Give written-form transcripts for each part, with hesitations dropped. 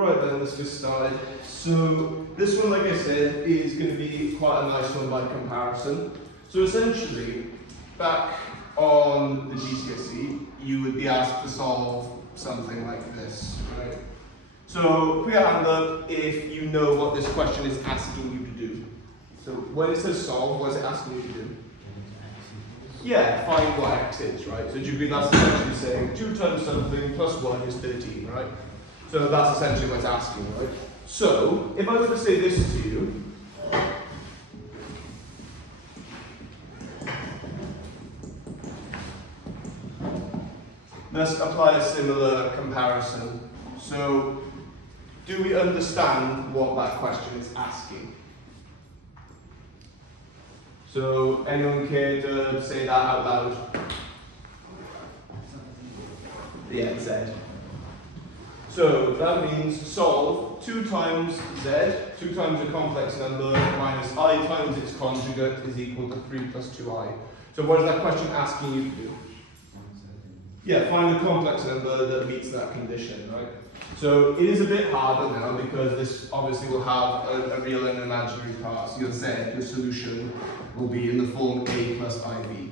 Right then, let's get started. So this one, like I said, is going to be quite a nice one by comparison. So essentially, back on the GCSE, you would be asked to solve something like this, right? So put your hand up if you know what this question is asking you to do. So when it says solve, what is it asking you to do? Yeah, find what x is, right? So do you agree that's essentially saying 2 times something plus 1 is 13, right? So that's essentially what it's asking, right? So if I were to say this to you, let's apply a similar comparison. So do we understand what that question is asking? So anyone care to say that out loud? Yeah, Z. So that means solve 2 times Z, 2 times a complex number minus I times its conjugate is equal to 3 plus 2I. So what is that question asking you to do? Yeah, find a complex number that meets that condition, right? So it is a bit harder now because this obviously will have a real and imaginary part. So your Z, your solution, will be in the form A plus IB.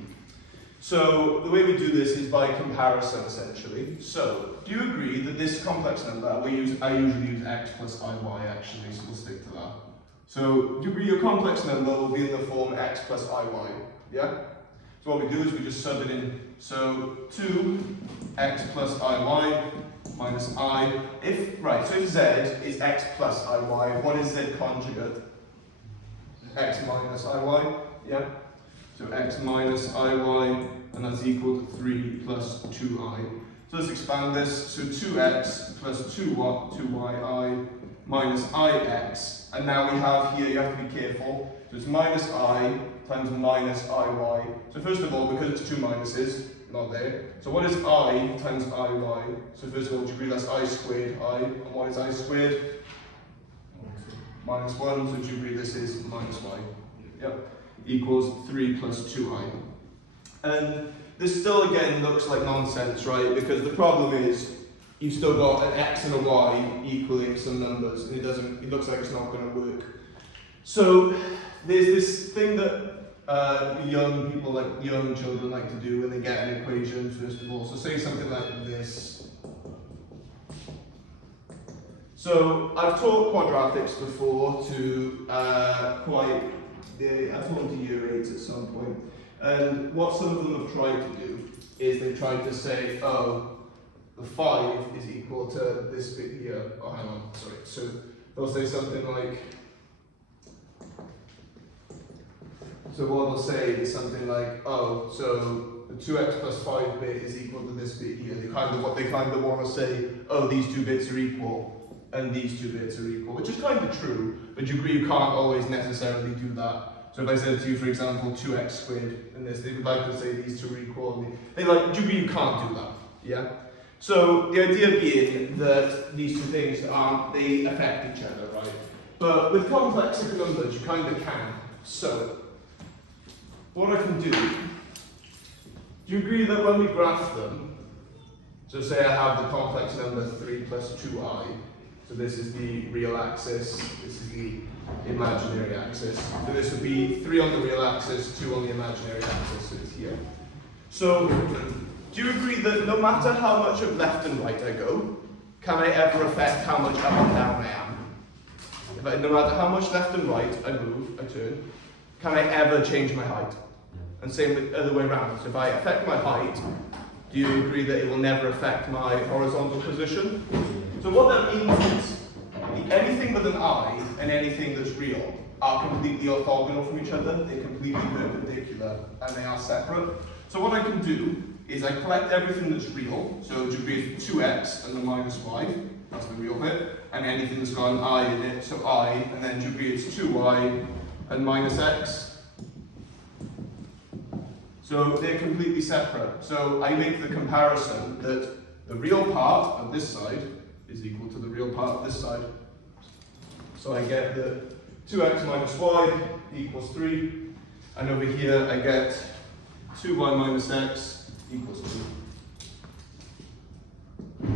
So the way we do this is by comparison, essentially. So do you agree that this complex number, I usually use x plus iy actually, so we'll stick to that. So do you agree your complex number will be in the form x plus iy, yeah? So what we do is we just sub it in. So 2x plus iy minus I. So if z is x plus iy, what is z conjugate? X minus iy, yeah? So x minus iy, and that's equal to 3 plus 2i. So let's expand this. So 2x plus 2yi minus ix. And now we have here, you have to be careful. So it's minus I times minus iy. So first of all, because it's 2 minuses, not there. So what is I times iy? So first of all, do you agree that's I squared I? And what is I squared? Minus 1. So do you agree this is minus y? Yep. Equals 3 plus 2i. And this still again looks like nonsense, right? Because the problem is you've still got an x and a y equaling some numbers, and it looks like it's not going to work. So there's this thing that young people, like young children, like to do when they get an equation, first of all. So say something like this. So I've taught quadratics before to I've taught them to year 8s at some point. And what some of them have tried to do is they've tried to say, oh, the 5 is equal to this bit here. Oh, hang on, sorry. So they'll say something like, so what they'll say is something like, oh, so the 2x plus 5 bit is equal to this bit here. They kind of want to say, oh, these 2 bits are equal, and these 2 bits are equal, which is kind of true, but you agree you can't always necessarily do that. So if I said to you, for example, 2x squared, and this, they would like to say these 2 are equal, do you agree you can't do that, yeah? So the idea being that these 2 things they affect each other, right? But with complex numbers, you kind of can. So what I can do you agree that when we graph them, so say I have the complex number 3 plus 2i, so this is the real axis, this is the imaginary axis. So this would be 3 on the real axis, 2 on the imaginary axis, so it's here. So do you agree that no matter how much of left and right I go, can I ever affect how much up and down I am? No matter how much left and right I move, I turn, can I ever change my height? And same with the other way around. So if I affect my height, do you agree that it will never affect my horizontal position? So what that means is anything with an I and anything that's real are completely orthogonal from each other. They're completely perpendicular and they are separate. So what I can do is I collect everything that's real. So degree of 2x and the minus y, that's the real bit, and anything that's got an I in it, so I, and then degree it's 2y and minus x. So they're completely separate. So I make the comparison that the real part of this side is equal to the real part of this side. So I get that 2x minus y equals 3, and over here I get 2y minus x equals 2.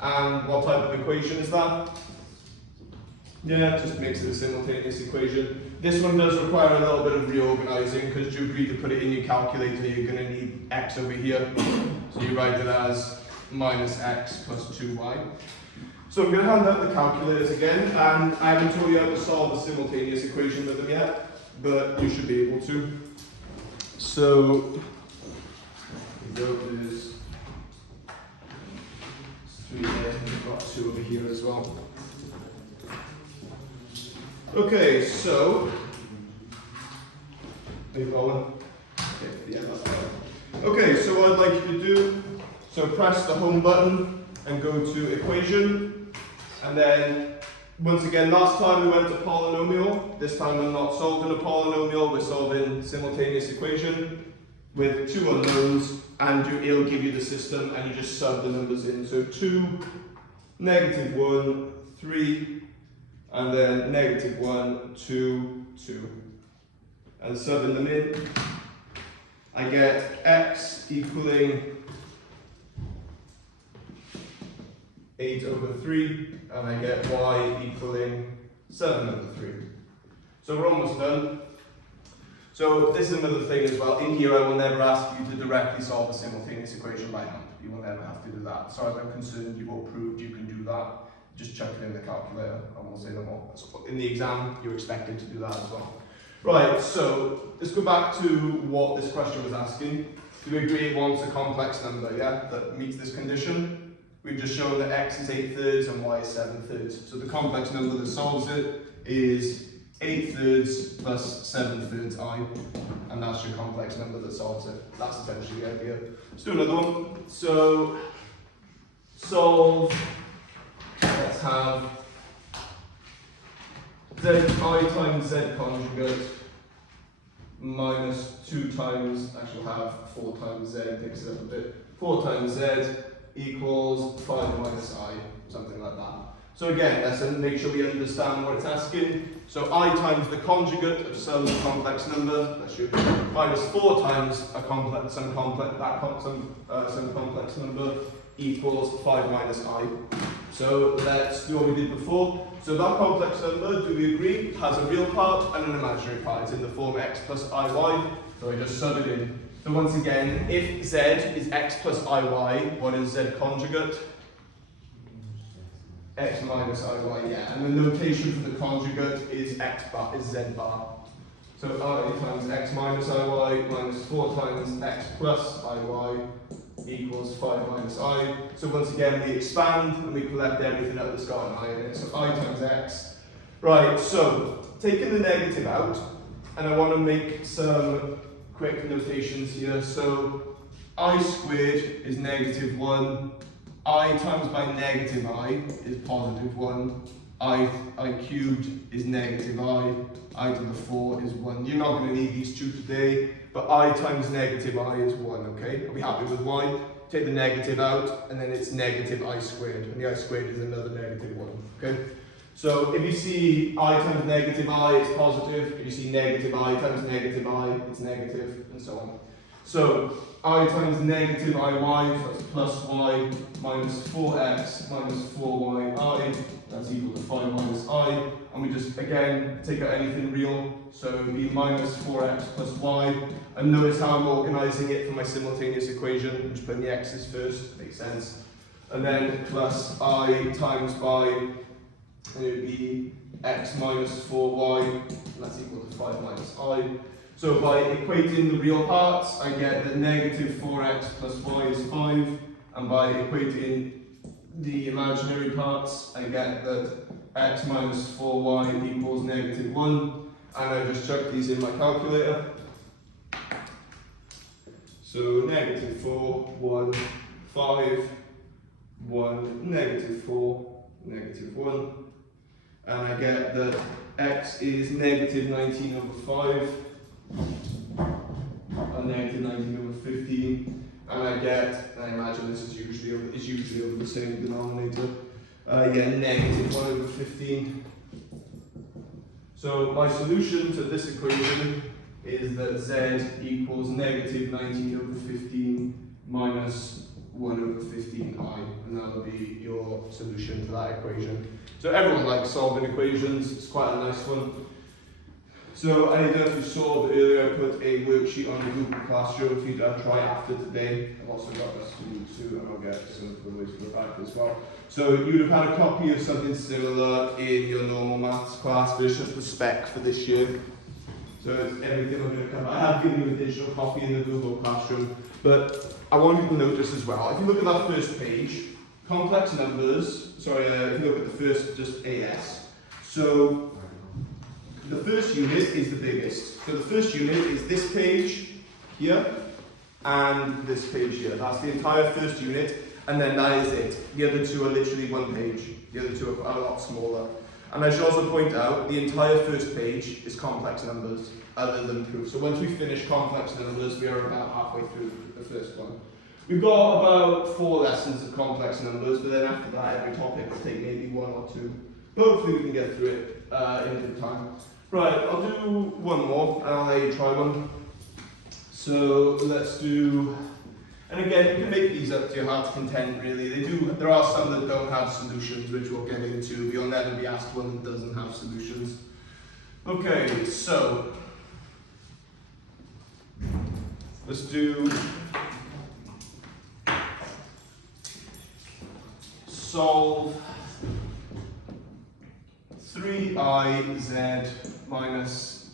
And what type of equation is that? Yeah, it just makes it a simultaneous equation. This one does require a little bit of reorganizing because you agree to put it in your calculator, you're going to need x over here. So you write it as minus x plus 2y. So I'm going to hand out the calculators again, and I haven't told you how to solve the simultaneous equation with them yet, but you should be able to. So there's 3 there, we've got 2 over here as well. Okay, so we've got one. Okay, yeah, that's fine. Okay, so what I'd like you to do, so press the home button and go to equation, and then once again, last time we went to polynomial. This time we're not solving a polynomial, we're solving simultaneous equation with 2 unknowns, and it'll give you the system, and you just sub the numbers in. So 2, -1, 3, and then -1, 2, 2. And subbing them in, I get x equaling 8 over 3, and I get y equaling 7 over 3. So we're almost done. So this is another thing as well. In here I will never ask you to directly solve a simultaneous equation by hand. You will never have to do that. As far as I'm concerned, you've all proved you can do that. Just chuck it in the calculator and we'll say no more. So in the exam, you're expected to do that as well. Right, so let's go back to what this question was asking. Do we agree it wants a complex number, yeah, that meets this condition? We've just shown that x is 8/3 and y is 7/3. So the complex number that solves it is 8/3 plus 7/3 I, and that's your complex number that solves it. That's essentially the idea. Let's do another one. So solve, let's have zi times z conjugate minus 2 times, actually we'll have 4 times z, takes it up a bit, 4 times z equals 5 minus I, something like that. So again, let's make sure we understand what it's asking. So I times the conjugate of some complex number, that's your minus 4 times some complex number equals 5 minus I. So let's do what we did before. So that complex number, do we agree, has a real part and an imaginary part. It's in the form x plus iy. So I just sub it in. So once again, if z is x plus iy, what is z conjugate? X minus iy, yeah. And the notation for the conjugate is x bar, is z bar. So I times x minus iy minus 4 times x plus iy equals 5 minus I. So once again, we expand and we collect everything out that's got an I in it. So I times x. Right, so taking the negative out, and I want to make some quick notations here. So I squared is -1. I times by negative I is positive 1. I cubed is negative I to the 4 is 1. You're not going to need these two today, but I times negative I is 1, okay? Are we happy with y? Take the negative out, and then it's negative I squared, and the I squared is another negative 1, okay? So if you see I times negative I, it's positive. If you see negative I times negative I, it's negative, and so on. So I times negative IY, so that's plus y minus 4x minus 4yi, that's equal to 5 minus I. And we just, again, take out anything real. So it would be minus 4x plus y. And notice how I'm organizing it for my simultaneous equation. I'm just putting the x's first, makes sense. And then plus I times by, it would be x minus 4y, and that's equal to 5 minus I. So by equating the real parts, I get that negative 4x plus y is 5, and by equating the imaginary parts, I get that x minus 4y equals negative 1, and I just chuck these in my calculator. So negative 4, 1, 5, 1, negative 4, negative 1, and I get that x is negative 19 over 5, and negative 19 over 15, and I get, and I imagine this is usually over the same denominator, negative 1 over 15. So my solution to this equation is that z equals negative 19 over 15 minus 1 over 15i, and that'll be your solution to that equation. So everyone likes solving equations, it's quite a nice one. So I don't know if you saw that earlier I put a worksheet on the Google Classroom for you to try after today. I've also got this for you too, and I'll get some of the ways for the back as well. So you'd have had a copy of something similar in your normal maths class, but it's just the spec for this year. So it's everything I'm going to cover. I have given you a digital copy in the Google Classroom, but I want you to notice as well, if you look at that first page, complex numbers, if you look at the first, just AS. So the first unit is the biggest. So the first unit is this page here and this page here. That's the entire first unit, and then that is it. The other two are literally one page. The other two are a lot smaller. And I should also point out, the entire first page is complex numbers, other than proof. So once we finish complex numbers, we are about halfway through the first one. We've got about 4 lessons of complex numbers, but then after that, every topic will take maybe 1 or 2. But hopefully we can get through it in good time. Right, I'll do one more, and I'll let you try one. So let's do, and again, you can make these up to your heart's content, really. There are some that don't have solutions, which we'll get into, but you'll never be asked one that doesn't have solutions. Okay, so let's do solve 3iz minus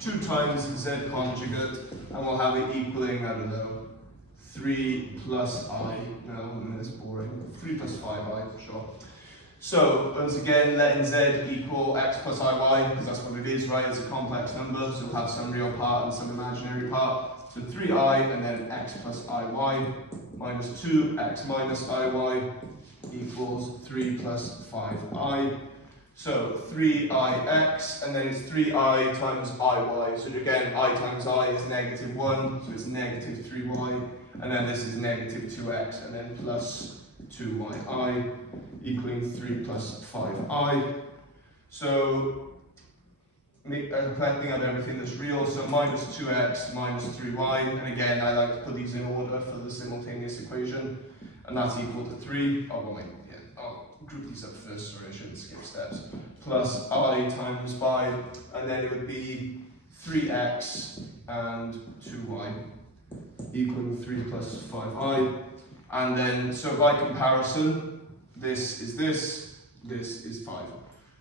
2 times z conjugate, and we'll have it equaling, I don't know, 3 plus I, no, it's boring, 3 plus 5i, sure. So, once again, letting z equal x plus iy, because that's what it is, right? It's a complex number, so we'll have some real part and some imaginary part. So 3i and then x plus iy minus 2x minus iy equals 3 plus 5i. So 3ix, and then it's 3i times iy. So again, I times I is negative 1, so it's negative 3y. And then this is negative 2x, and then plus 2yi, equaling 3 plus 5i. So, collecting out everything that's real, so minus 2x minus 3y. And again, I like to put these in order for the simultaneous equation. And that's equal to 3. I'll group these up first, sorry, I shouldn't skip steps. Plus I times y, and then it would be 3x and 2y, equaling 3 plus 5i. And then, so by comparison, this is 5.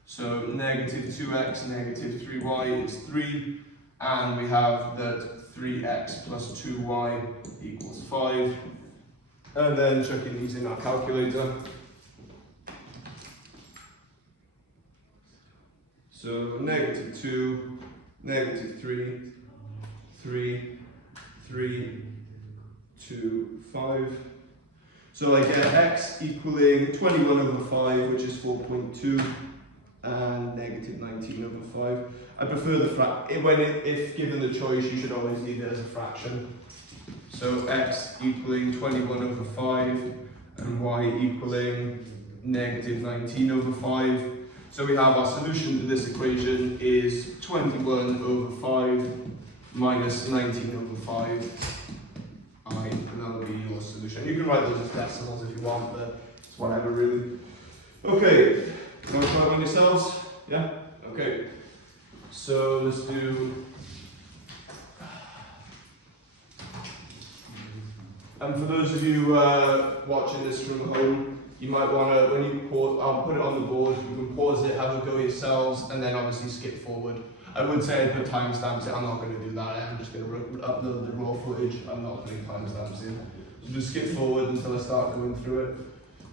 So negative 2x, negative 3y is 3, and we have that 3x plus 2y equals 5. And then chucking these in our calculator. So negative 2, negative 3, 3, 3, 2, 5. So I get x equaling 21 over 5, which is 4.2, and negative 19 over 5. I prefer the if given the choice, you should always leave it as a fraction. So x equaling 21 over 5, and y equaling negative 19 over 5. So we have our solution to this equation is 21 over 5 minus 19 over 5. And that'll be your solution. You can write those as decimals if you want, but it's whatever really. Okay, you want to try it on yourselves? Yeah? Okay. So let's do. And for those of you watching this from home, you might want to, when you pause, I'll put it on the board, you can pause it, have a go yourselves, and then obviously skip forward. I would say I put timestamps in, I'm not going to do that, I'm just going to upload the raw footage, I'm not putting timestamps in. So just skip forward until I start going through it.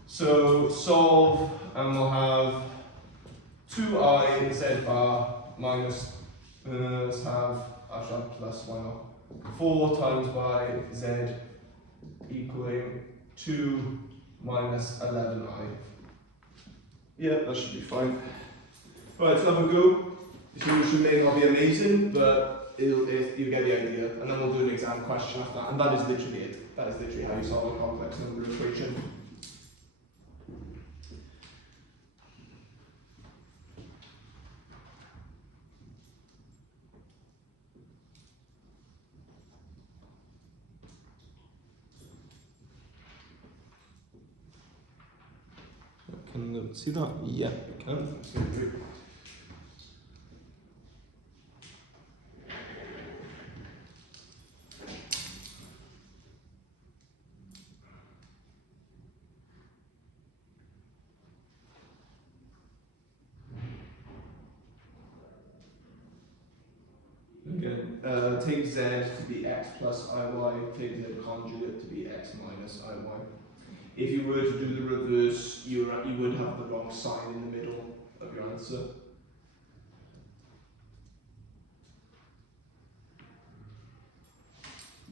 So solve, and we'll have 2i z bar minus, let's have, I'll shove plus, why not? 4 times y z equaling 2 minus 11i. Yeah, that should be fine. Right, let's have a go. The solution may not be amazing, but you get the idea. And then we'll do an exam question after that. And that is literally it. That is literally how you solve a complex number equation. Can you see that? Yeah, we can. Okay, take z to be x plus iy, take z conjugate to be x minus iy. If you were to do the reverse, you would have the wrong sign in the middle of your answer.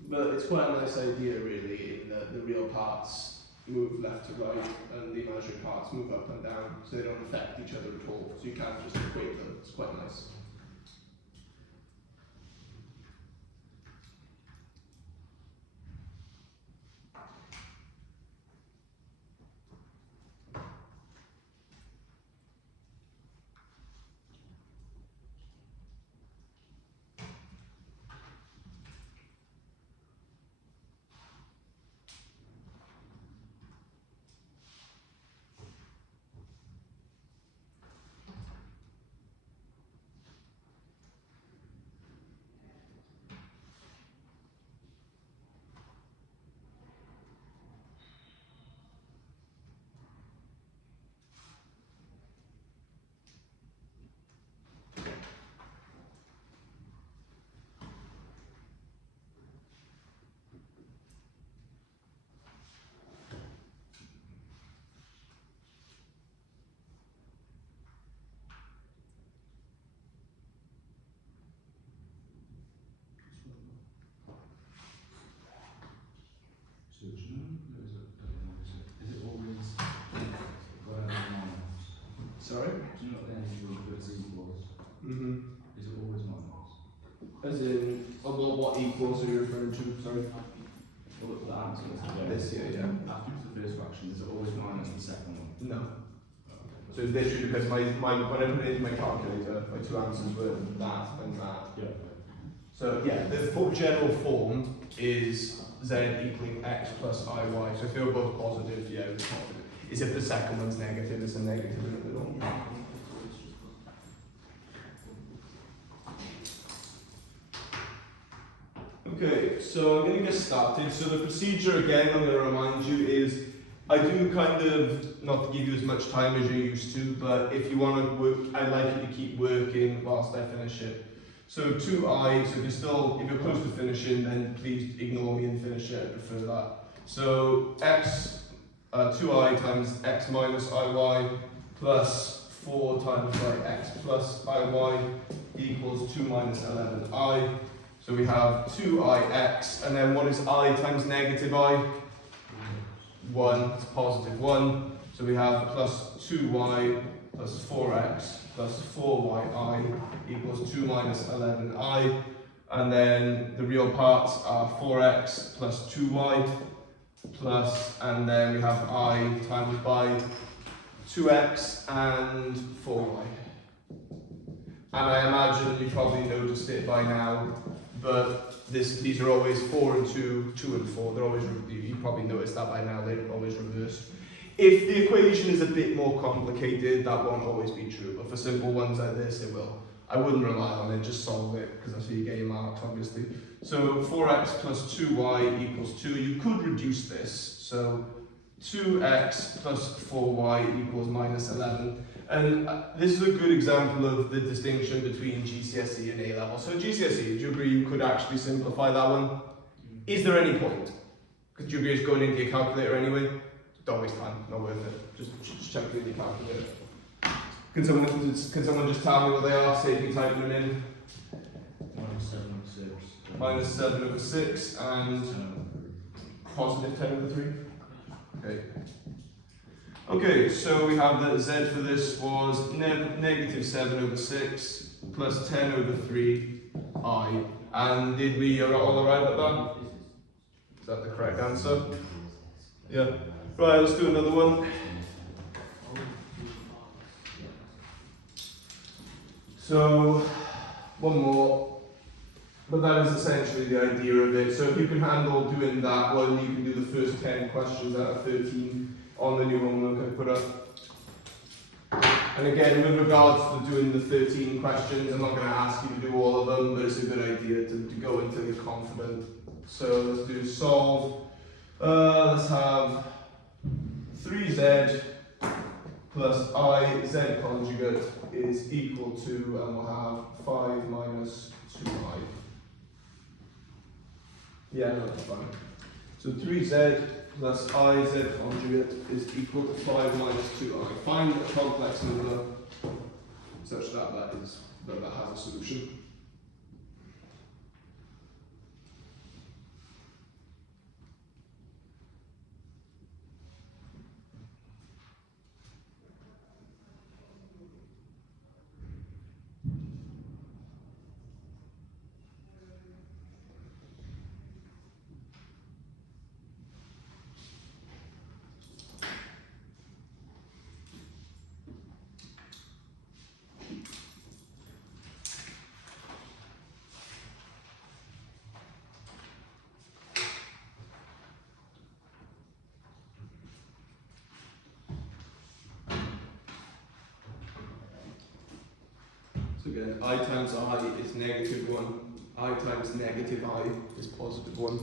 But it's quite a nice idea really, in that the real parts move left to right and the imaginary parts move up and down, so they don't affect each other at all, so you can't just equate them. It's quite nice. Sorry? Do you know what the energy equals equals? Mm-hmm. Is it always minus? As in, well, what equals are you referring to? Sorry. Well, the answer is This here, yeah. after the first fraction, is it always minus the second one? No. So it's literally because when I put it into my calculator, my two answers were that and that. Yeah. So yeah, the general form is z equaling x plus iy. So if they're both positive, yeah, it's positive. It's if the second one's negative, it's a negative in the middle. Okay, so I'm going to get started. So the procedure, again, I'm going to remind you, is I do kind of, not to give you as much time as you're used to, but if you want to work, I'd like you to keep working whilst I finish it. So 2i, so if you're close to finishing, then please ignore me and finish it, I prefer that. So 2i times x minus iy plus 4 times x plus iy equals 2 minus 11i. So we have 2ix, and then what is I times negative I? 1, it's positive 1. So we have plus 2y plus 4x plus 4yi equals 2 minus 11i. And then the real parts are 4x plus 2y plus, and then we have I times by 2x and 4y. And I imagine you probably noticed it by now, but these are always 4 and 2, 2 and 4. They're always, you probably noticed that by now, they're always reversed. If the equation is a bit more complicated, that won't always be true, but for simple ones like this, it will. I wouldn't rely on it, just solve it, because that's how you get your marks, obviously. So 4x plus 2y equals 2. You could reduce this, so 2x plus 4y equals minus 11. And this is a good example of the distinction between GCSE and A-level. So GCSE, do you agree you could actually simplify that one? Is there any point? Because do you agree it's going into your calculator anyway? Don't waste time, not worth it. Just check it in your calculator. Can someone just tell me what they are, save me typing them in? Minus 7 over 6 and positive 10 over 3. Okay. Okay, so we have that z for this was negative 7 over 6 plus 10 over 3i. And did we all arrive at that? Is that the correct answer? Yeah. Right, let's do another one. So, one more. But that is essentially the idea of it. So if you can handle doing that one, you can do the first 10 questions out of 13 on the new homework I put up. And again, with regards to doing the 13 questions, I'm not going to ask you to do all of them, but it's a good idea to go until you're confident. So let's do solve. Let's have 3z plus I z conjugate is equal to, and we'll have 5 minus 2I. Yeah, that's fine. So 3z plus I z conjugate is equal to 5 minus 2I. Find a complex number such that that has a solution. So again, I times I is negative 1, I times negative I is positive 1.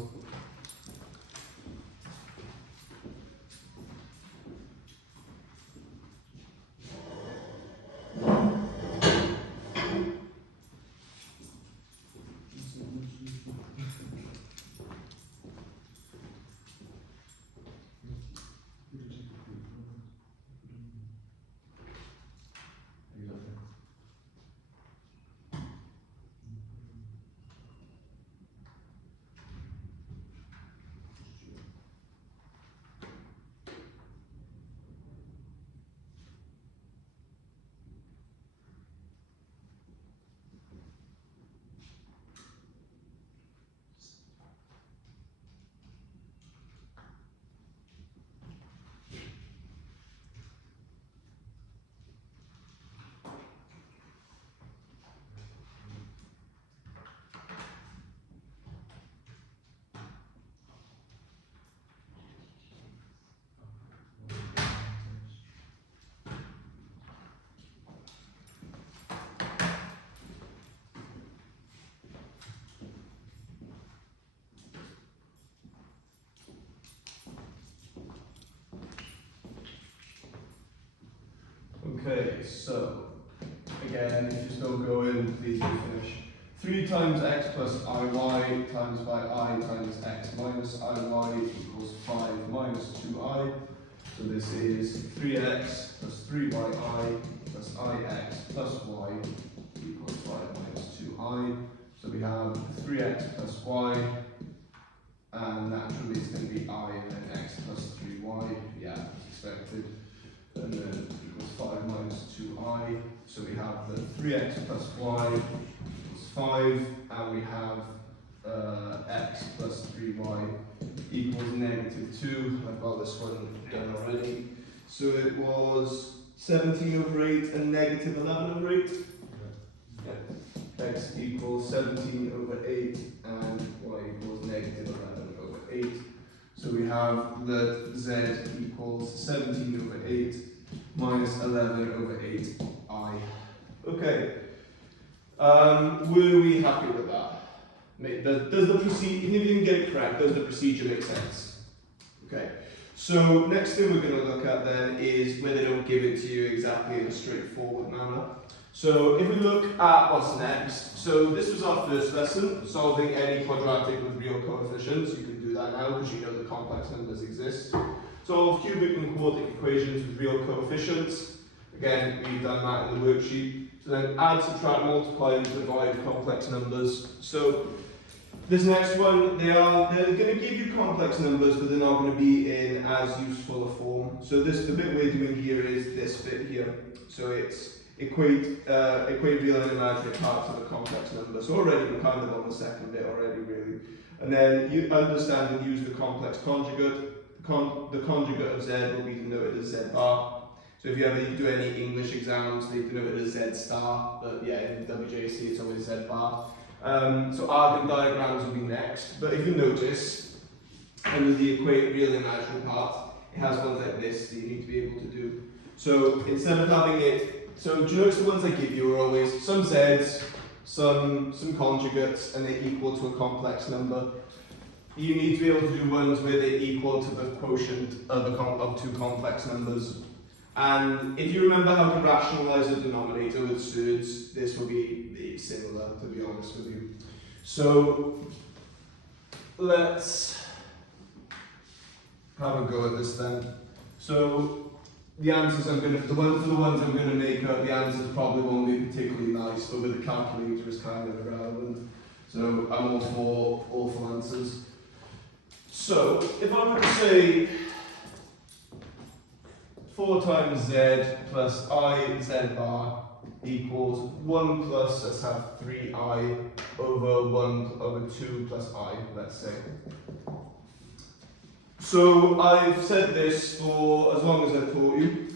Okay, so again, if you still go in, please do finish. 3 times x plus iy times by I times x minus iy equals 5 minus 2i. So this is 3x plus 3yi plus ix plus y equals 5 minus 2i. So we have 3x plus y, and naturally it's going to be I and then x plus 3y, yeah, as expected. And then equals 5 minus 2i. So we have the 3x plus y equals 5, and we have x plus 3y equals negative 2. I've got this one done already. So it was 17 over 8 and negative 11 over 8. Yeah. X equals 17 over 8 and y equals negative 11 over 8. So we have that z equals 17 over 8 minus 11 over 8i. Okay. Were we happy with that? Does the procedure, even if you didn't get it correct, does the procedure make sense? Okay. So next thing we're going to look at then is where they don't give it to you exactly in a straightforward manner. So if we look at what's next, so this was our first lesson, solving any quadratic with real coefficients. You can do that now because you know the complex numbers exist. Solve cubic and quartic equations with real coefficients. Again, we've done that in the worksheet. So then add, subtract, multiply, and divide complex numbers. So this next one, they're going to give you complex numbers, but they're not going to be in as useful a form. So the bit we're doing here is this bit here. So it's equate real and imaginary parts of a complex number. So already we're kind of on the second bit already, really. And then you understand and use the complex conjugate. The conjugate of z will be denoted as z bar. So if you ever do any English exams, they denote it as z star, but yeah, in WJC it's always z bar. So Argand diagrams will be next, but if you notice, under the equate real and imaginary part, it has ones like this that you need to be able to do. So instead of having it, so do you notice the ones I give you are always some z's, some conjugates, and they're equal to a complex number. You need to be able to do ones where they're equal to the quotient of two complex numbers. And if you remember how to rationalize a denominator with surds, this will be similar, to be honest with you. So let's have a go at this then. So the answers the ones I'm gonna make up, the answers probably won't be particularly nice, but with the calculator it's kind of irrelevant. So I'm all for awful answers. So if I were to say 4 times z plus I z bar equals 1 plus, let's have 3I over 1 over 2 plus I, let's say. So I've said this for as long as I've taught you.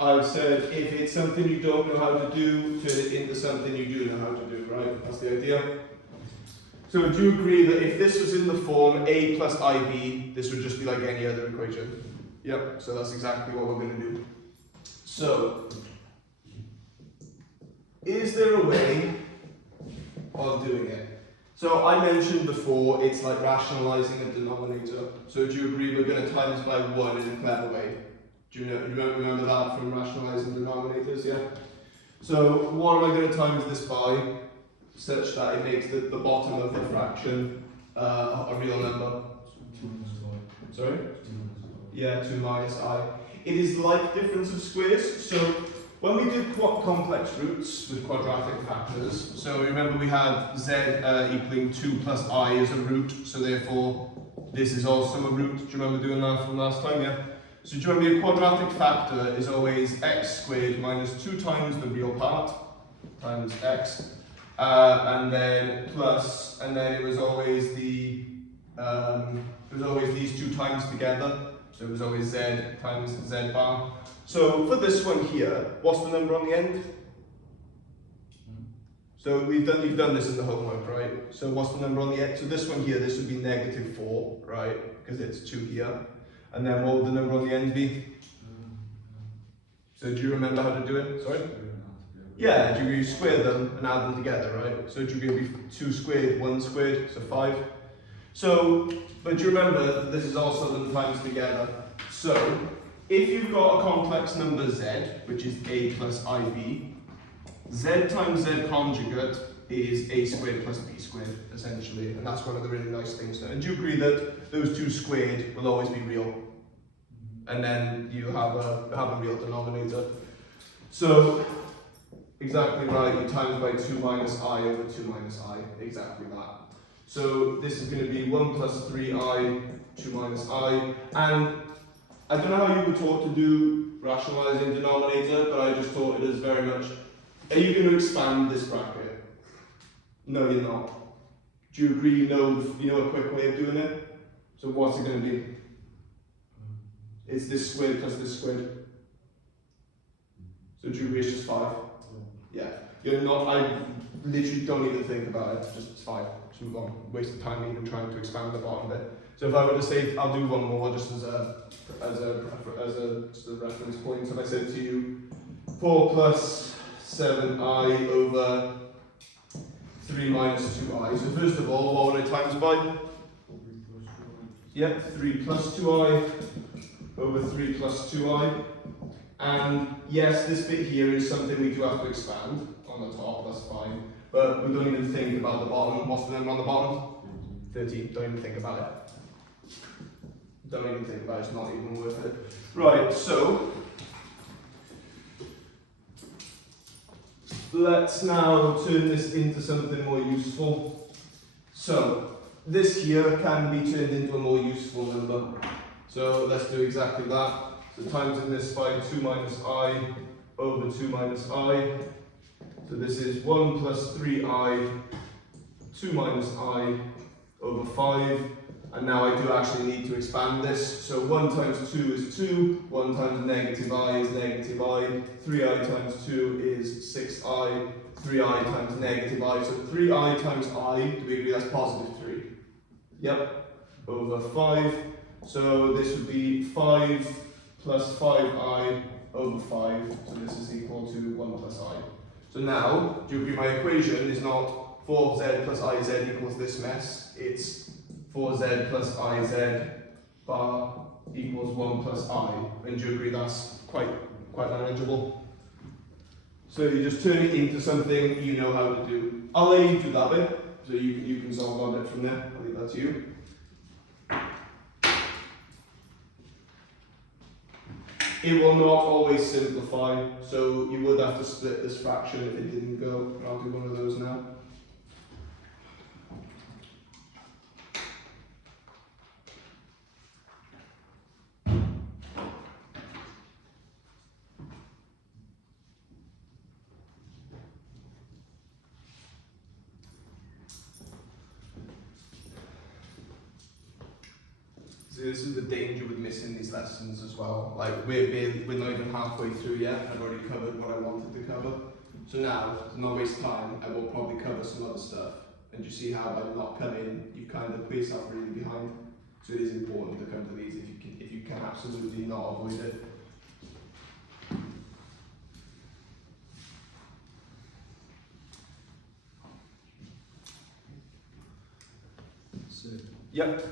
I've said if it's something you don't know how to do, turn it into something you do know how to do, right? That's the idea. So would you agree that if this was in the form a plus ib, this would just be like any other equation? Yep, so that's exactly what we're going to do. So, is there a way of doing it? So I mentioned before, it's like rationalizing a denominator. So do you agree we're going to times by 1 in a clever way? Do you remember that from rationalizing denominators, yeah? So what am I going to times this by? Such that it makes the bottom of the fraction a real number. Sorry? Yeah, 2 minus I. It is like difference of squares. So when we did complex roots with quadratic factors, so remember we had z equaling 2 plus I as a root, so therefore this is also a root. Do you remember doing that from last time? Yeah? So do you remember a quadratic factor is always x squared minus 2 times the real part times x. And then plus, and then it was always these two times together. So it was always z times z bar. So for this one here, what's the number on the end? So you've done this in the homework, right? So what's the number on the end? So this one here, this would be negative 4, right? Because it's 2 here. And then what would the number on the end be? So do you remember how to do it? Sorry? Yeah, do you square them and add them together, right? So it would be 2 squared, 1 squared, so 5. So, but do you remember that this is also them times together? So, if you've got a complex number z, which is a plus ib, z times z conjugate is a squared plus b squared, essentially, and that's one of the really nice things. And do you agree that those 2 squared will always be real? And then you have a real denominator. So, exactly right, you times by 2 minus I over 2 minus I, exactly that. So this is going to be 1 plus 3I, 2 minus I, and I don't know how you were taught to do rationalizing denominator, but I just taught it as very much, are you going to expand this bracket? No, you're not. Do you agree you know a quick way of doing it? So what's it going to be? It's this squared plus this squared. So do you agree it's just 5? Yeah. You're not, I literally don't even think about it, just it's 5. Just move on. Waste of time even trying to expand the bottom bit. So if I were to say, I'll do one more just as a reference point. So if I said to you, 4 plus 7I over 3 minus 2I. So first of all, what would I times by? Yep, 3 plus 2I over 3 plus 2I. And yes, this bit here is something we do have to expand on the top, that's fine. But we don't even think about the bottom. What's the number on the bottom? 13, don't even think about it. Don't even think about it, it's not even worth it. Right, so let's now turn this into something more useful. So this here can be turned into a more useful number. So let's do exactly that. So times in this by 2 minus I over 2 minus I. So this is 1 plus 3I, 2 minus I over 5. And now I do actually need to expand this. So 1 times 2 is 2, 1 times negative I is negative I, 3I times 2 is 6I, 3I times negative I. So 3I times I, do we agree that's positive 3? Yep, over 5. So this would be 5 plus 5I over 5, so this is equal to 1 plus I. So now, do you agree my equation is not 4z plus iz equals this mess, it's 4z plus iz bar equals 1 plus I, and do you agree that's quite manageable? So you just turn it into something you know how to do. I'll let you do that bit, so you can solve on it from there. I'll leave that to you. It will not always simplify, so you would have to split this fraction if it didn't go, and I'll do one of those now. So this is the danger with missing these lessons as well. Like we're not even halfway through yet. I've already covered what I wanted to cover. So now, to not waste time, I will probably cover some other stuff. And you see how by not coming, you've kind of put yourself really behind. So it is important to come to these if you can absolutely not avoid it. So, Yep.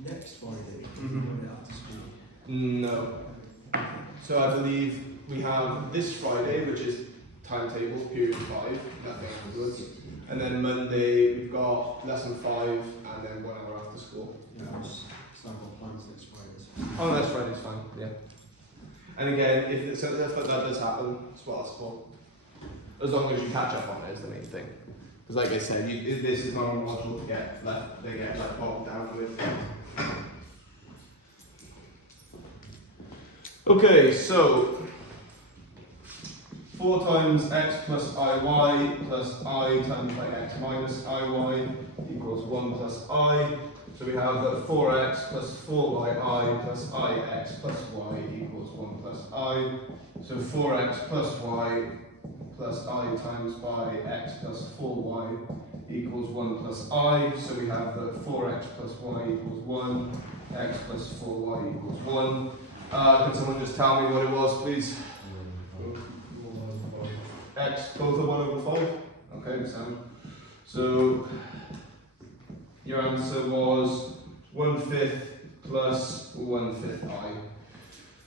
next Friday, Mhm. we're going out to school. No. So I believe we have this Friday, which is timetable, period 5, nothing afterwards. And then Monday we've got lesson 5 and then 1 hour after school. Yeah, it's not got plans next Friday. So. Oh, that's Friday's fine, yeah. And again, if that does happen, it's possible. As long as you catch up on it is the main thing. Because like I said, this is not a module to get left bogged down with. Okay, so 4 times x plus iy plus I times by x minus iy equals 1 plus I. So we have that 4x plus 4yi plus ix plus y equals 1 plus I. So 4x plus y plus I times by x plus 4y equals 1 plus I. So we have that 4x plus y equals 1, x plus 4y equals 1. Can someone just tell me what it was, please? X, both are 1 over 5? Okay, so your answer was 1/5 plus 1/5 I.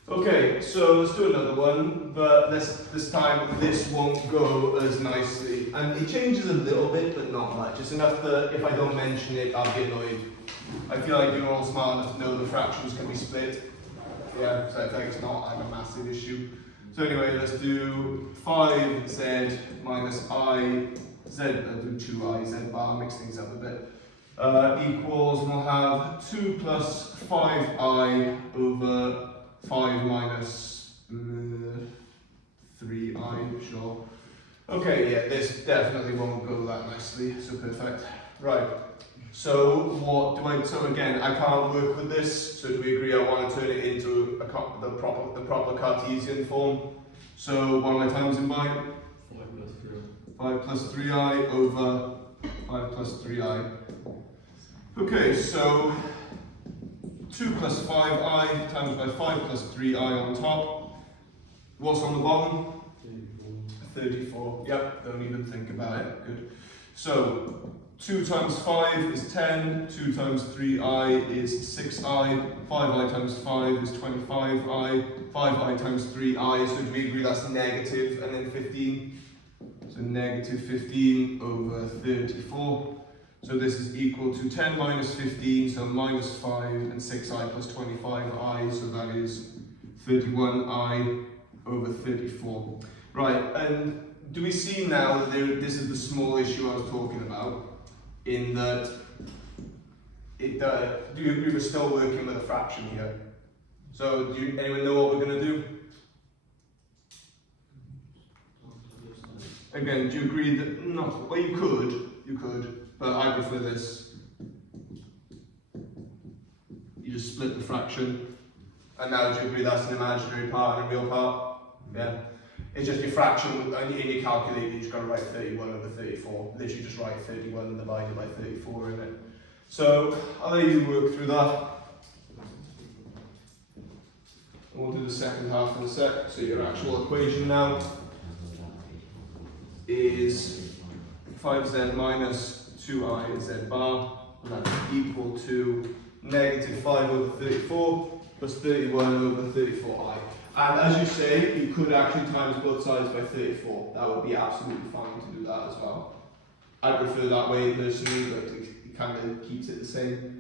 Okay, so let's do another one, but this time this won't go as nicely. And it changes a little bit, but not much. It's enough that if I don't mention it, I'll be annoyed. I feel like you're all smart enough to know the fractions can be split. Yeah, so I think it's not like a massive issue. So anyway, let's do 5z minus I, z, I'll do 2I, z bar, mix things up a bit. Equals, we'll have 2 plus 5I over 5 minus 3I, sure. Okay, yeah, this definitely won't go that nicely, so perfect. Right, so what do I, so again, I can't work with this, so do we agree I want to turn it into the proper Cartesian form? So what am I timesing by? 5 plus 3I over 5 plus 3I. Okay, so 2 plus 5I times by 5 plus 3I on top. What's on the bottom? 34. Yep, don't even think about it. Good. So 2 times 5 is 10, 2 times 3I is 6I, 5I times 5 is 25I, 5I times 3I, so do we agree that's negative and then 15? So negative 15 over 34. So this is equal to 10 minus 15, so minus 5 and 6I plus 25I, so that is 31I over 34. Right, and do we see now that this is the small issue I was talking about? In that, do you agree we're still working with a fraction here? So do anyone know what we're going to do? Again, do you agree that, no, well you could, but I prefer this. You just split the fraction, and now do you agree that's an imaginary part and a real part? Yeah. It's just your fraction, and in your calculator you just got to write 31 over 34. Literally just write 31 divided by 34 in it. So I'll let you work through that. we'll do the second half in a sec. So your actual equation now is 5z minus 2I z bar, and that's equal to negative 5 over 34 plus 31 over 34I. And as you say, you could actually times both sides by 34. That would be absolutely fine to do that as well. I prefer that way personally, but it kind of keeps it the same.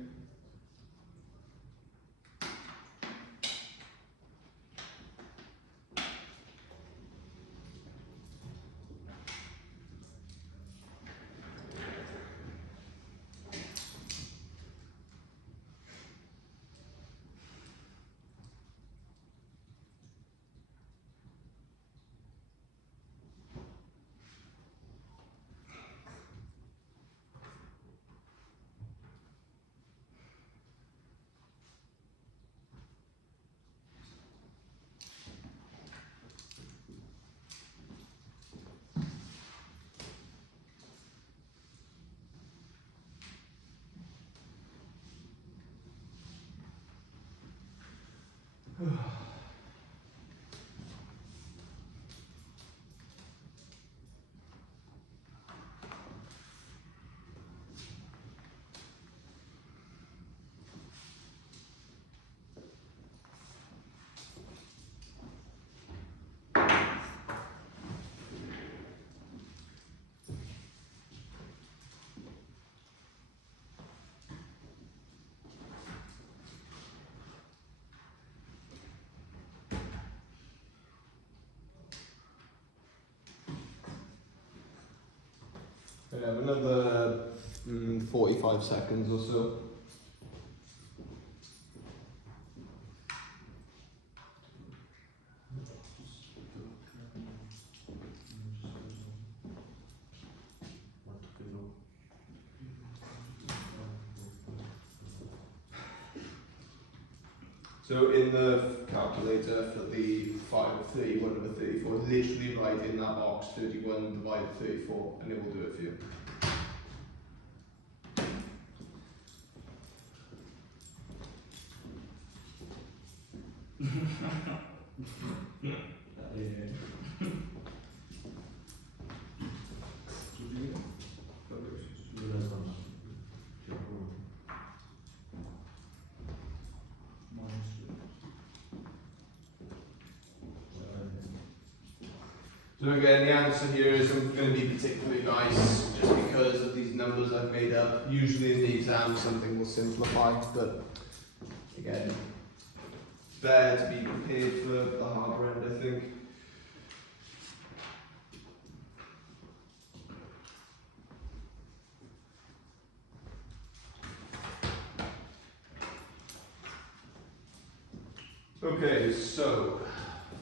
We have another 45 seconds or so. So in the calculator for the 31 over 34, literally write in that box 31 divided 34 and it will do it for you. So again, the answer here isn't going to be particularly nice just because of these numbers I've made up. Usually in the exam something will simplify, but again, better to be prepared for the harder end, I think. Okay, so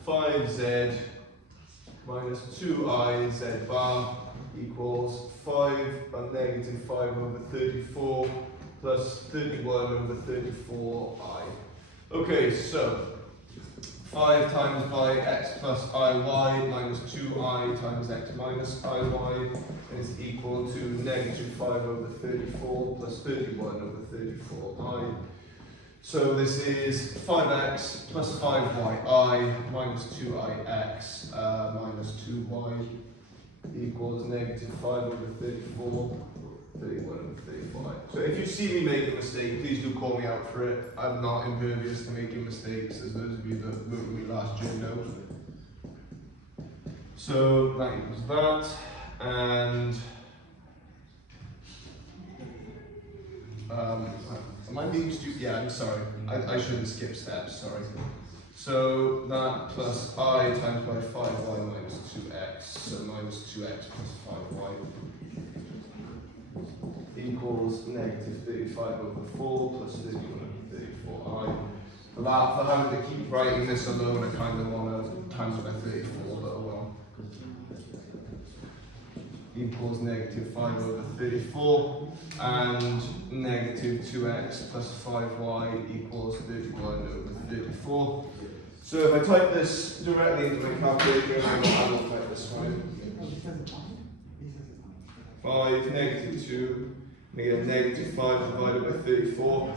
5z minus 2I z bar equals 5 and negative 5 over 34 plus 31 over 34I. Okay, so 5 times by x plus iy minus 2I times x minus iy is equal to negative 5 over 34 plus 31 over 34I. So this is 5x plus 5yi minus 2ix minus 2y equals negative 5 over 34, 31 over 35. So if you see me make a mistake, please do call me out for it. I'm not impervious to making mistakes, as those of you that worked with me last year know. So that equals that, and am I being stupid? Yeah, I'm sorry. I shouldn't skip steps, sorry. So that plus I times by 5y minus 2x, so minus 2x plus 5y equals negative 35 over 4 plus 31 over 34i. For having to keep writing this alone, I kind of want to times by 34, but oh well. Equals negative 5 over 34 and negative 2x plus 5y equals 31 over 34. So if I type this directly into my calculator, I will type this one. 5, negative 2, negative 5 divided by 34,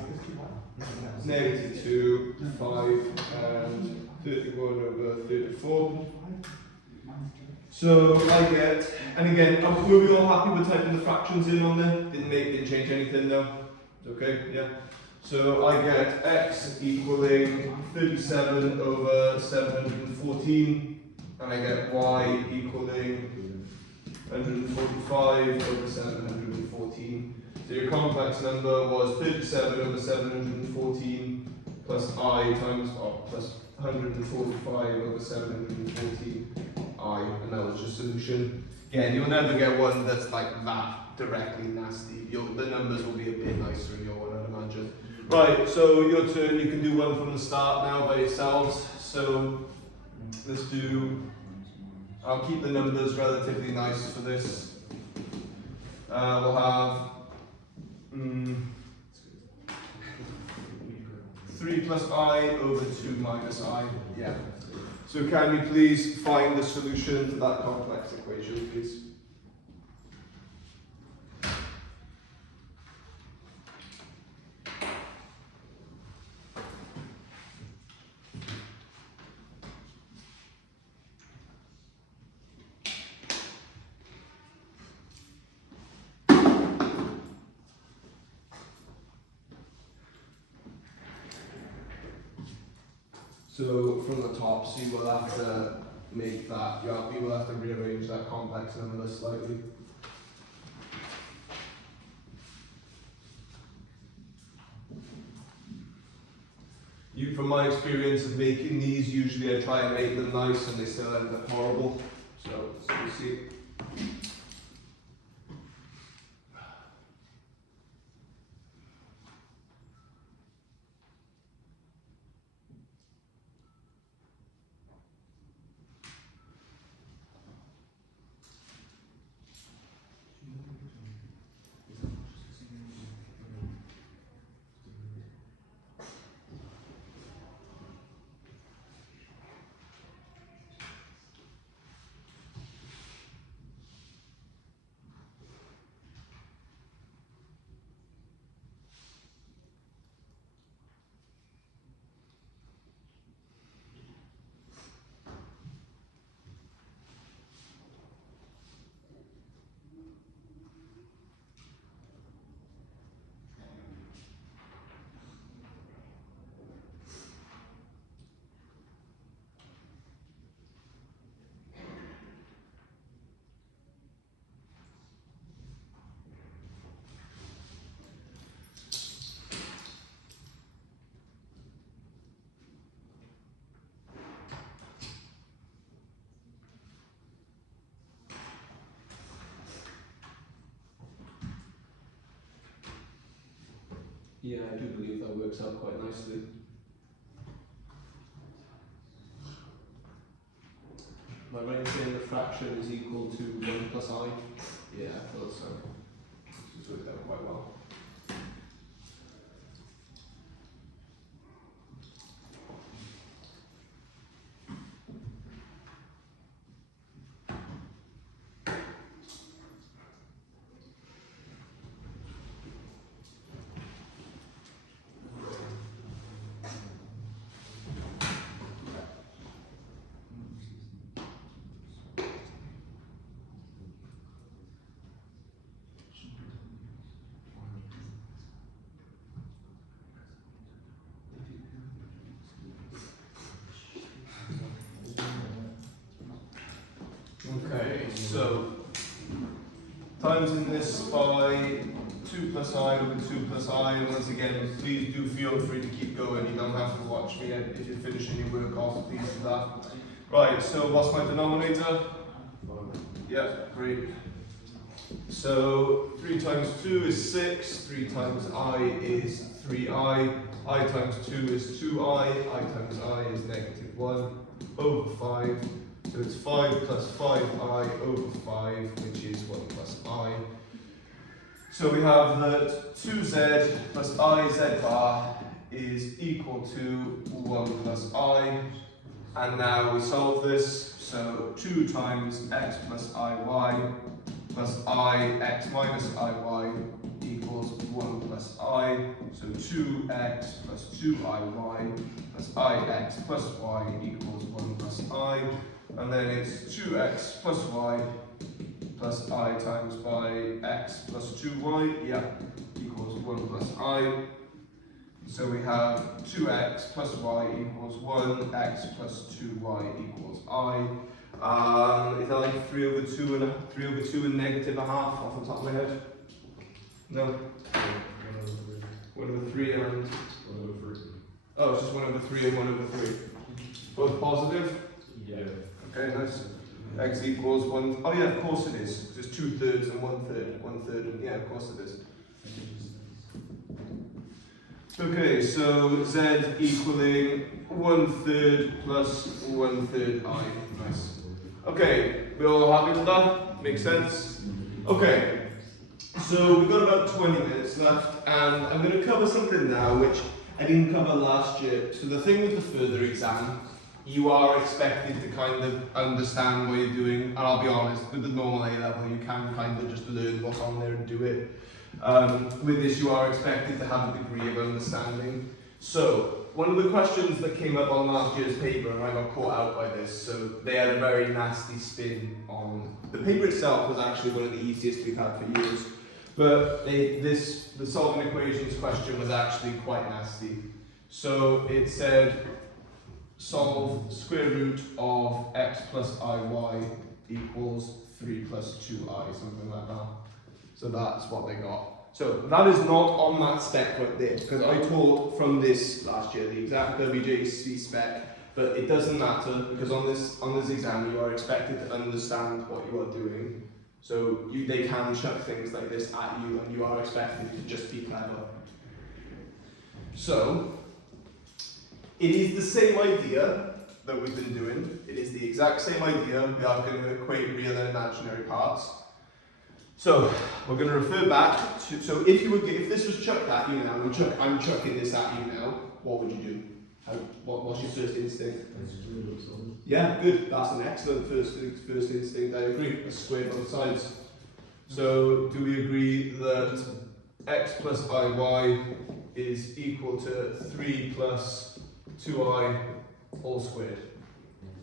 negative 2, 5 and 31 over 34. So I get, and again, were we all happy with typing the fractions in on there? Didn't change anything though? Okay, yeah. So I get x equaling 37 over 714, and I get y equaling 145 over 714. So your complex number was 37 over 714 plus I times, plus 145 over 714 I, and that was your solution. Again, you'll never get one that's like that directly nasty. The numbers will be a bit nicer in your one, I'd imagine. Right, so your turn, you can do one from the start now by yourselves. So let's do, I'll keep the numbers relatively nice for this. We'll have 3 plus I over 2 minus I. Yeah. So can you please find the solution to that complex equation, please? So from the top, so you will have to make that, you will have to rearrange that complex number slightly. From my experience of making these, usually I try and make them nice and they still end up horrible. So you see. Yeah, I do believe that works out quite nicely. Am I right in saying the fraction is equal to 1 plus I? Yeah, I thought so. It's worked out quite well. Okay, so timesing this by 2 plus I over 2 plus I, and once again, please do feel free to keep going, you don't have to watch me if you're finishing your work off, please do that. Right, so what's my denominator? Yeah, great. So 3 times 2 is 6, 3 times I is 3I, I times 2 is 2I, I times I is negative 1, over 5. So it's 5 plus 5I over 5, which is 1 plus I. So we have that 2z plus iz bar is equal to 1 plus I. And now we solve this. So 2 times x plus iy plus I x minus iy equals equals 1 plus I. So 2x plus 2iy plus ix plus y equals 1 plus I. And then it's 2x plus y plus I times by x plus 2y, yeah, equals 1 plus I. So we have 2x plus y equals 1, x plus 2y equals I. Is that like 3 over 2 and 3 over 2 and negative a half off the top of my head? No? 1 over 3 and 1 over 3. oh, it's just 1 over 3 and 1 over 3. Both positive? Yeah. Okay, nice. X equals 1. Oh yeah, of course it is. Just 2/3 and 1/3. 1/3, and yeah, of course it is. Okay, so z equaling 1/3 plus 1/3 I. Nice. Okay, we all happy with that? Makes sense? Okay, so we've got about 20 minutes left, and I'm going to cover something now which I didn't cover last year. So the thing with the further exam, you are expected to kind of understand what you're doing, and I'll be honest, with the normal A level you can kind of just learn what's on there and do it. With this you are expected to have a degree of understanding. So, one of the questions that came up on last year's paper, and I got caught out by this, so they had a very nasty spin on... The paper itself was actually one of the easiest we've had for years, but the solving equations question was actually quite nasty. So it said, solve square root of x plus iy equals 3 plus 2i, something like that. So that's what they got. So that is not on that spec right there, because I taught from this last year, the exact WJC spec, but it doesn't matter, because on this exam you are expected to understand what you are doing. So they can chuck things like this at you, and you are expected to just be clever. So, it is the same idea that we've been doing. It is the exact same idea. We are going to equate real and imaginary parts. So we're going to refer back to. So if this was chucked at you now, I'm chucking this at you now. What would you do? What's your first instinct? Yeah, good. That's an excellent first instinct. I agree. Let's square both sides. So do we agree that x plus iy is equal to 3 plus 2i all squared?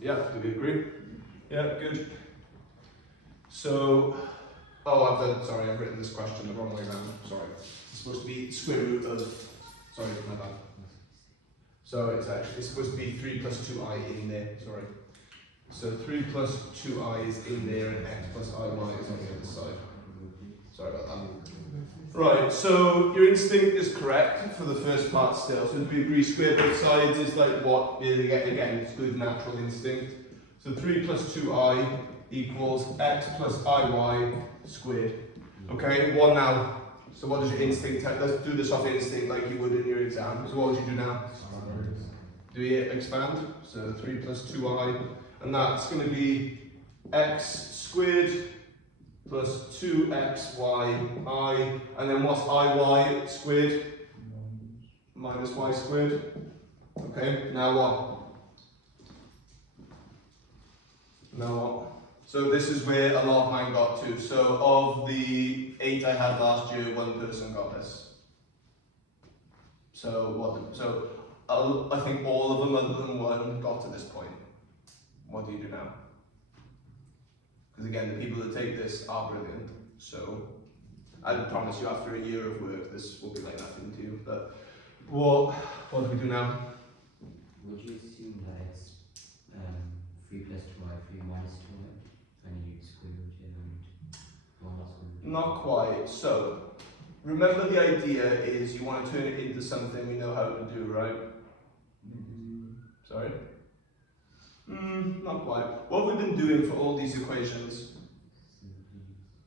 Yeah, do we agree? Yeah, good. So, I've written this question the wrong way around. Sorry. It's supposed to be square root of, sorry, my bad. So it's supposed to be 3 plus 2i in there, sorry. So 3 plus 2i is in there and x plus iy is on the other side. Sorry about that. Right, so your instinct is correct for the first part still. So do we agree square both sides is like what? Again, it's good natural instinct. So 3 plus 2i equals x plus iy squared. Okay, what now? So what does your instinct tell? Let's do this off instinct like you would in your exam. So what would you do now? Do we expand? So 3 plus 2i, and that's going to be x squared plus 2xyi, and then what's iy squared? Minus y squared. Okay, now what? Now what? So this is where a lot of mine got to. So of the 8 I had last year, 1 person got this. So what? So I think all of them other than 1 got to this point. What do you do now? Because again, the people that take this are brilliant. So I promise you, after a year of work, this will be like nothing to you. But what do we do now? Would you assume that it's 3 plus 2i, 3 minus 2i, when you square root it and 1 plus 1? Not quite. So remember, the idea is you want to turn it into something we know how to do, right? Sorry? Not quite. What we've been doing for all these equations,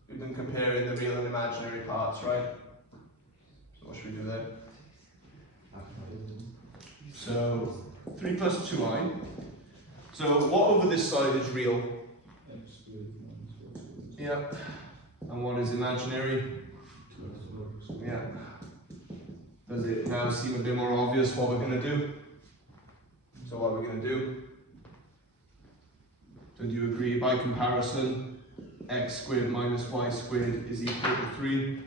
we've been comparing the real and imaginary parts, right? So what should we do there? So 3 plus 2i. So what over this side is real? Yeah. And what is imaginary? Yeah. Does it now seem a bit more obvious what we're going to do? So what are we going to do? So do you agree by comparison, x squared minus y squared is equal to 3?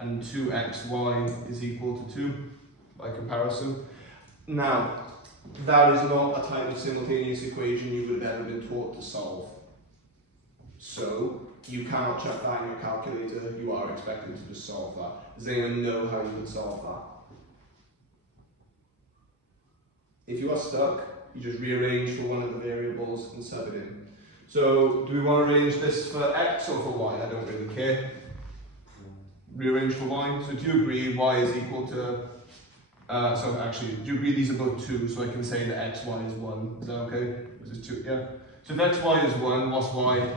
and 2xy is equal to 2 by comparison. Now, that is not a type of simultaneous equation you would have ever been taught to solve. So, you cannot chuck that in your calculator, you are expected to just solve that. Does anyone know how you would solve that? If you are stuck, you just rearrange for one of the variables and sub it in. So, do we want to arrange this for x or for y? I don't really care. Rearrange for y. So, do you agree y is equal to so actually, do you agree these are both 2, so I can say that xy is 1. Is that okay? Is this 2? Yeah. So if xy is 1, what's y?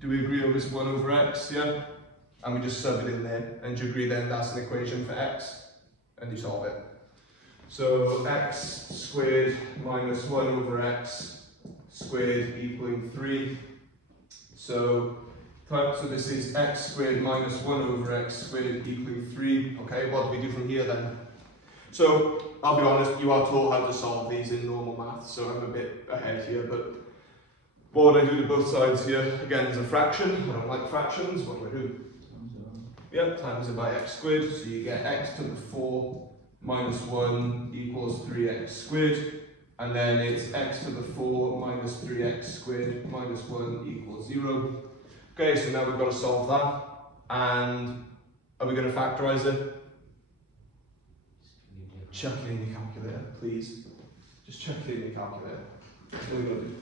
Do we agree on this 1 over x? Yeah? And we just sub it in there. And do you agree then that's an equation for x? And you solve it. So x squared minus 1 over x squared equaling 3. So this is x squared minus 1 over x squared equaling 3. Okay, what do we do from here then? So, I'll be honest, you are taught how to solve these in normal maths, so I'm a bit ahead here, but what would I do to both sides here? Again, there's a fraction. I don't like fractions. What do I do? Yeah, times it by x squared, so you get x to the 4 minus 1 equals 3x squared, and then it's x to the 4 minus 3x squared minus 1 equals 0. Okay, so now we've got to solve that, and are we going to factorise it? Chuck it in your calculator, please. Just chuck it in your calculator. What are we going to do?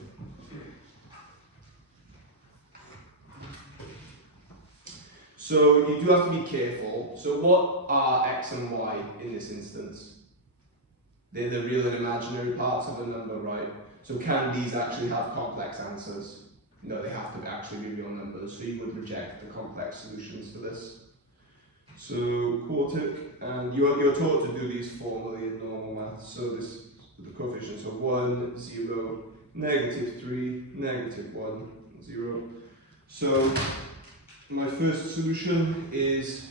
So you do have to be careful. So what are x and y in this instance? They're the real and imaginary parts of the number, right? So can these actually have complex answers? No, they have to actually be real numbers, so you would reject the complex solutions for this. So quartic, and you're taught to do these formally in normal maths. So this, the coefficients are 1, 0, negative 3, negative 1, 0. So my first solution is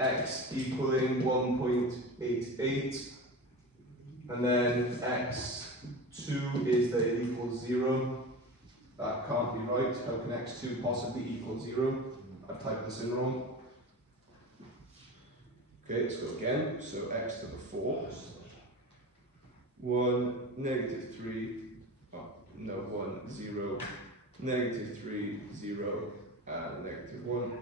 x equaling 1.88, and then x2 is that it equals 0. That can't be right. How can x2 possibly equal 0? I've typed this in wrong. Okay, let's go again. So x to the 4. 1, negative 3, oh, no, 1, 0, negative 3, 0, and negative 1.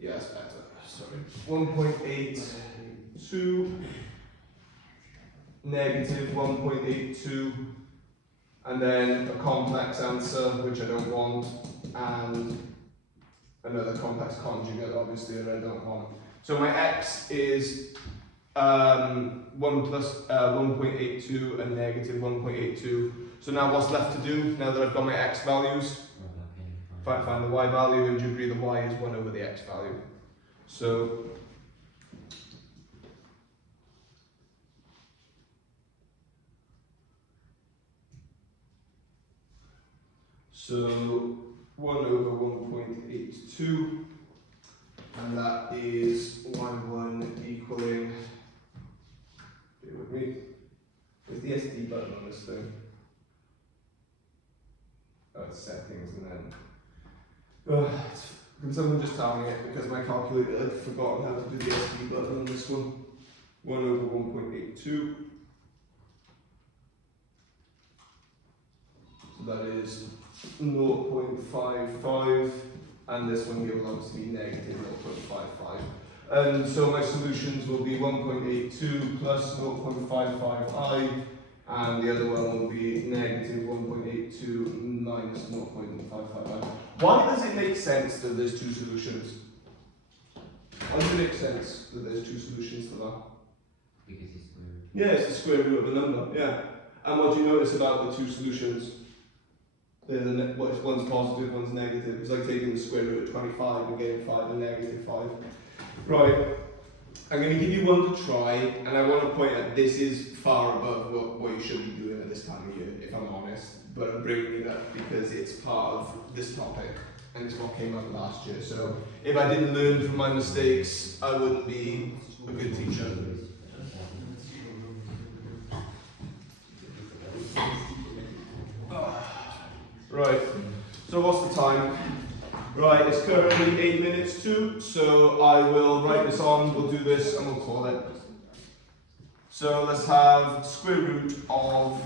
Yes, better. Sorry. 1.82, negative 1.82, and then a complex answer, which I don't want, and another complex conjugate, obviously, that I don't want. So my x is 1 plus 1.82 and negative 1.82. So now what's left to do, now that I've got my x values? Find the y value, and you agree the y is 1 over the x value. So So 1 over 1.82, and that is y1 equaling, bear with me, where's the SD button on this thing? Oh, it's settings, and then, can someone just tell me it, because my calculator had forgotten how to do the SD button on this one. 1 over 1.82. So that is 0.55, and this one here will obviously be negative 0.55. And so my solutions will be 1.82 plus 0.55i, and the other one will be negative 1.82 minus 0.555. Why does it make sense that there's two solutions? Why does it make sense that there's two solutions for that? Because it's square root. Yeah, it's the square root of a number, yeah. And what do you notice about the two solutions? One's positive, one's negative. It's like taking the square root of 25 and getting 5 and negative 5. Right, I'm going to give you one to try, and I want to point out this is far above what you should be doing at this time of year, if I'm honest. But I'm bringing it up because it's part of this topic, and it's what came up last year. So if I didn't learn from my mistakes, I wouldn't be a good teacher. Right, so what's the time? Right, it's currently 8 minutes to, so I will write this on, we'll do this and we'll call it. So let's have square root of,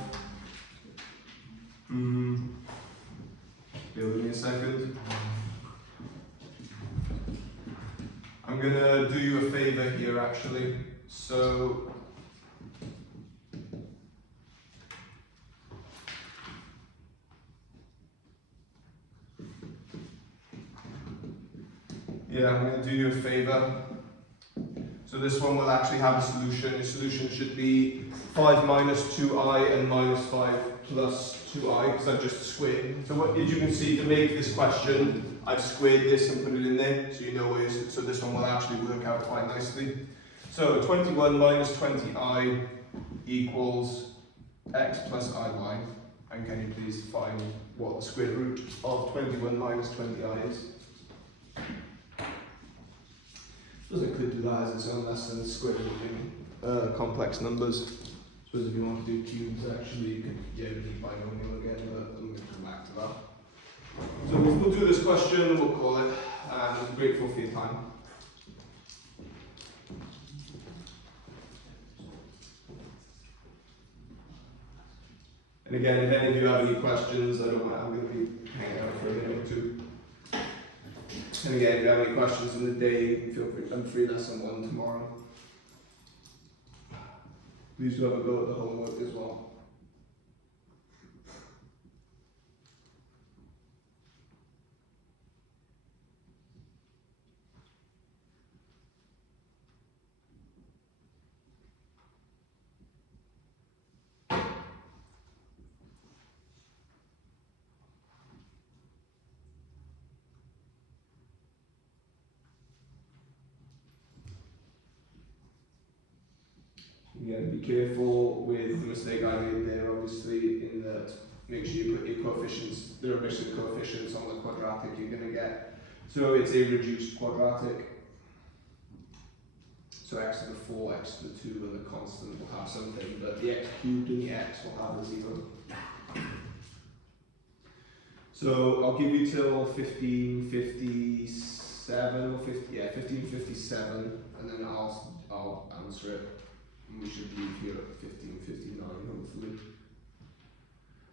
bear with me a second. I'm gonna do you a favour here actually. So, yeah, I'm going to do you a favour. So this one will actually have a solution. The solution should be 5 minus 2i and minus 5 plus 2i, because I've just squared. So what, as you can see, to make this question, I've squared this and put it in there, so you know where, so this one will actually work out quite nicely. So 21 minus 20i equals x plus iy. And can you please find what the square root of 21 minus 20i is? Doesn't could do that as its own lesson, square rooting complex numbers. Suppose if you want to do cubes, actually, you could do binomial again, but I'm going to come back to that. So we'll do this question, we'll call it, and I'm grateful for your time. And again, if any of you have any questions, I'm going to be hanging out for a minute or two. And again, if you have any questions in the day, feel free. I'm free lesson 1 tomorrow. Please do have a go at the homework as well. Again, be careful with the mistake I made there, obviously, in that make sure you put your coefficients, the remission coefficients on the quadratic you're going to get. So it's a reduced quadratic. So x to the 4, x to the 2, and the constant will have something, but the x cubed and the x will have a 0. So I'll give you till 1557 or 1557, and then I'll answer it. And we should leave here at 1559, hopefully.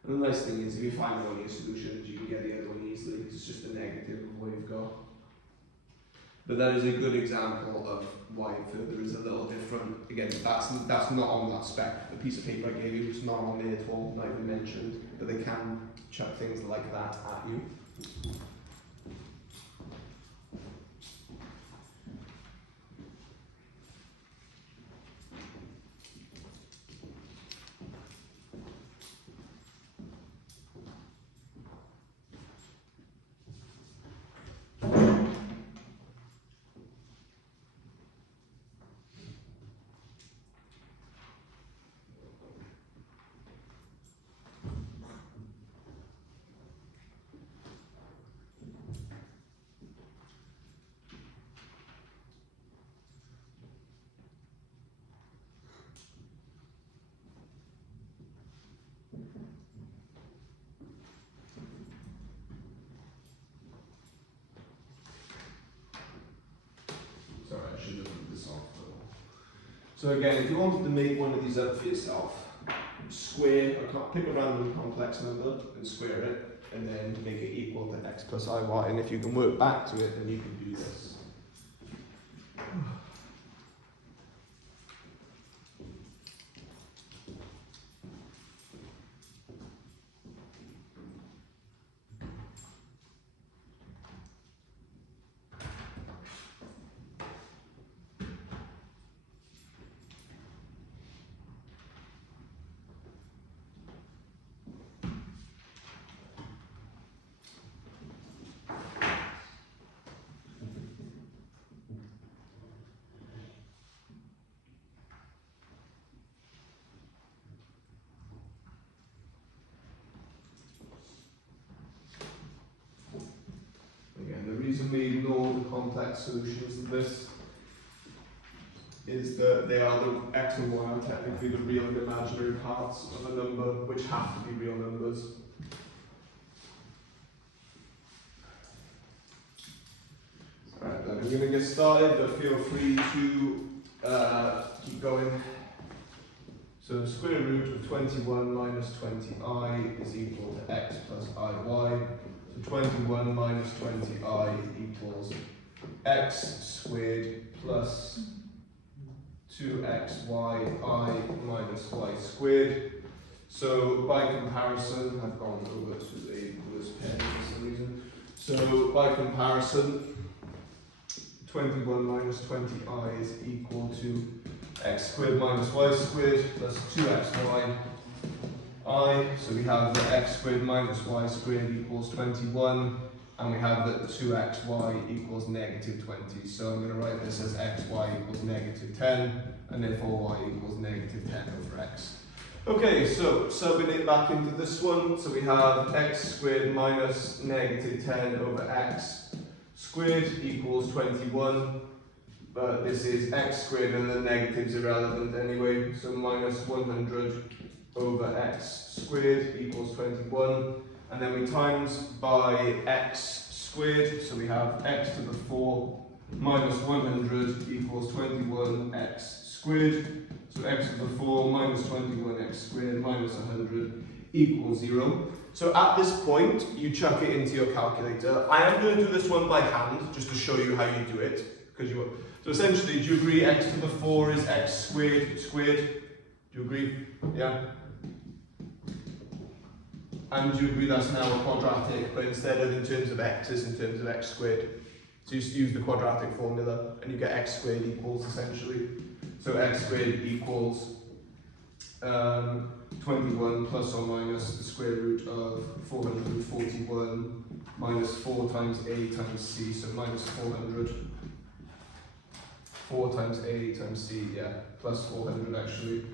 And the nice thing is, if you find one of your solutions, you can get the other one easily. It's just a negative of what you've got. But that is a good example of why further is a little different. Again, that's not on that spec. The piece of paper I gave you is not on there at all, not even mentioned. But they can chuck things like that at you. So again, if you wanted to make one of these up for yourself, square, pick a random complex number and square it, and then make it equal to x plus iy, and if you can work back to it, then you can do this. The reason we ignore the complex solutions of this is that they are the x and y are technically the real and imaginary parts of a number, which have to be real numbers. we're going to get started, but feel free to keep going. So square root of 21 minus 20i is equal to x plus iy. So 21 minus 20i equals x squared plus 2xy I minus y squared. So by comparison, I've gone over to the worst pen for some reason. So by comparison, 21 minus 20i is equal to x squared minus y squared plus 2xy I. So we have that x squared minus y squared equals 21, and we have that 2xy equals negative 20. So I'm going to write this as xy equals negative 10, and therefore y equals negative 10 over x. Okay, so subbing it back into this one, so we have x squared minus negative 10 over x squared equals 21, but this is x squared and the negative's irrelevant anyway, so minus 100 over x squared equals 21, and then we times by x squared, so we have x to the 4 minus 100 equals 21x squared. So x to the 4 minus 21x squared minus 100 equals 0. So at this point, you chuck it into your calculator. I am going to do this one by hand, just to show you how you do it. So essentially, do you agree x to the 4 is x squared squared? Do you agree? Yeah? And do you agree that's now a quadratic, but instead of in terms of x, it's in terms of x squared? So you just use the quadratic formula, and you get x squared equals essentially. So x squared equals 21 plus or minus the square root of 441 minus 4 times a times c, so minus 400. 4 times a times c, yeah, plus 400 actually,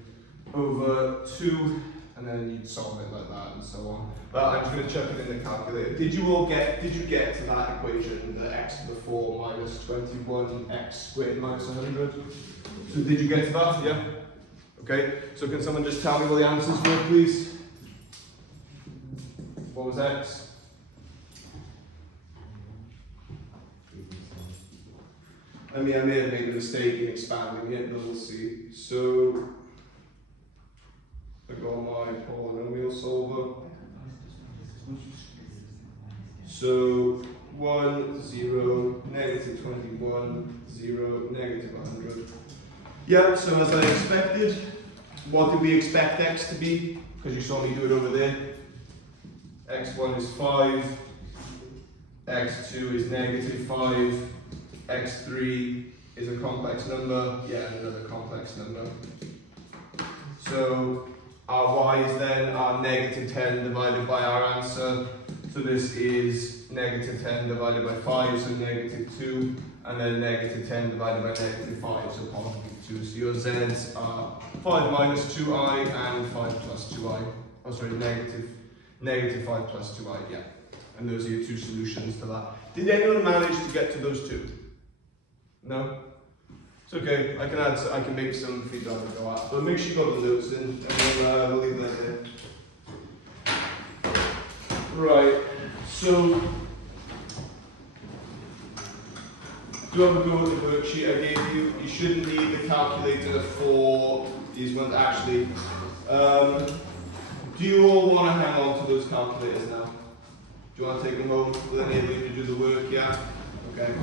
over 2, and then you'd solve it like that and so on. But I'm just going to chuck it in the calculator. Did you get to that equation, the x to the 4 minus 21x squared minus 100? So did you get to that? Yeah? Okay, so can someone just tell me what the answers were, please? What was x? I may have made a mistake in expanding it, but we'll see. So, I got my polynomial solver. So, 1, 0, negative 21, 0, negative 100. Yeah, so as I expected, what did we expect x to be? Because you saw me do it over there. x1 is 5, x2 is negative 5, x3 is a complex number, yeah, another complex number. So our y is then our negative 10 divided by our answer. So this is negative 10 divided by 5, so negative 2, and then negative 10 divided by negative 5, so positive 2. So your z's are 5 minus 2i and 5 plus 2i. Oh, sorry, negative 5 plus 2i, yeah. And those are your two solutions to that. Did anyone manage to get to those two? No? It's okay, I can make some if you don't go out. But make sure you got the notes in, and we'll leave that there. Right, so do have a go at the worksheet I gave you. You shouldn't need the calculator for these ones actually. Do you all want to hang on to those calculators now? Do you want to take them home? Will enable you to do the work, yeah? Okay.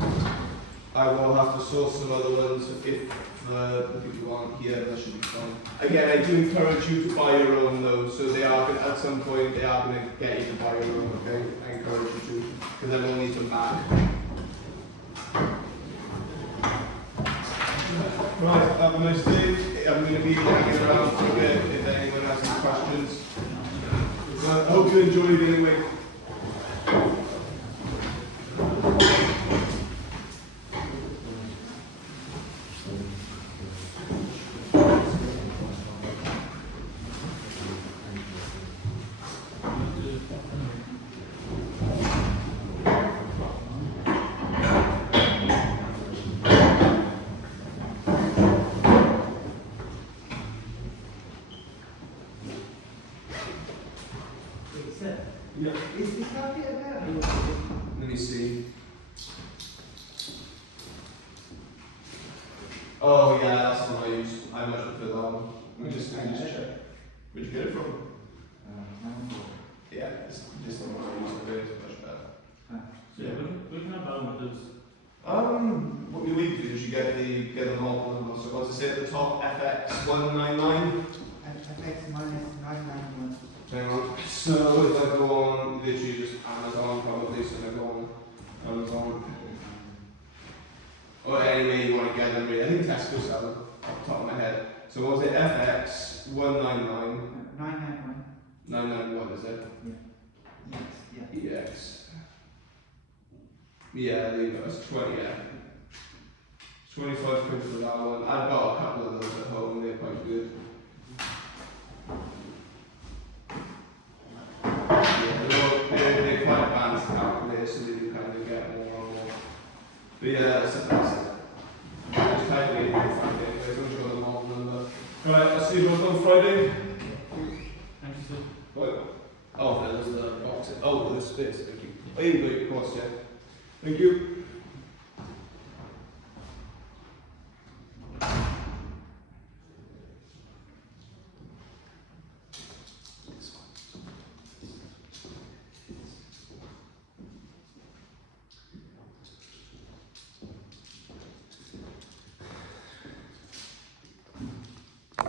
I will have to source some other ones if the people aren't here, that should be fine. Again, I do encourage you to buy your own though, so they are going at some point they are going to get you to buy your own, okay? I encourage you to, because then we'll need them back. Right, have a nice day. I'm going to be hanging around for a bit if anyone has any questions. I hope you enjoyed it anyway. Yeah. Is this happy about? Let me see. Oh yeah, that's the one I use. I much prefer that one. We just check. Where'd you get it from? Yeah, it's just the one I use. It's much better. So yeah, we can have that one with us. What we do is you get the model number. So as I say at the top, FX199. FX minus 991. Hang on. So if I go on, literally just Amazon probably. So if I go on Amazon, or anyway you want to get them. Really, I think Tesco sell them off the top of my head. So what was it? FX199. 991. 991 is it? Yes, yeah. EX. Yeah, there you go. It's 20. Yeah. 25 quid for that one. I've got a couple of those at home. They're quite good. Yeah, they're quite advanced calculators, so that you kind of get more and more. But yeah, that's it. Just type it in and find it. Anyways, I'm sure the model number. Right, I'll see you both on Friday. Thank you, sir. What? Oh, there's the box. Oh, there's space. Thank you. Oh, you can go, of course, yeah. Thank you.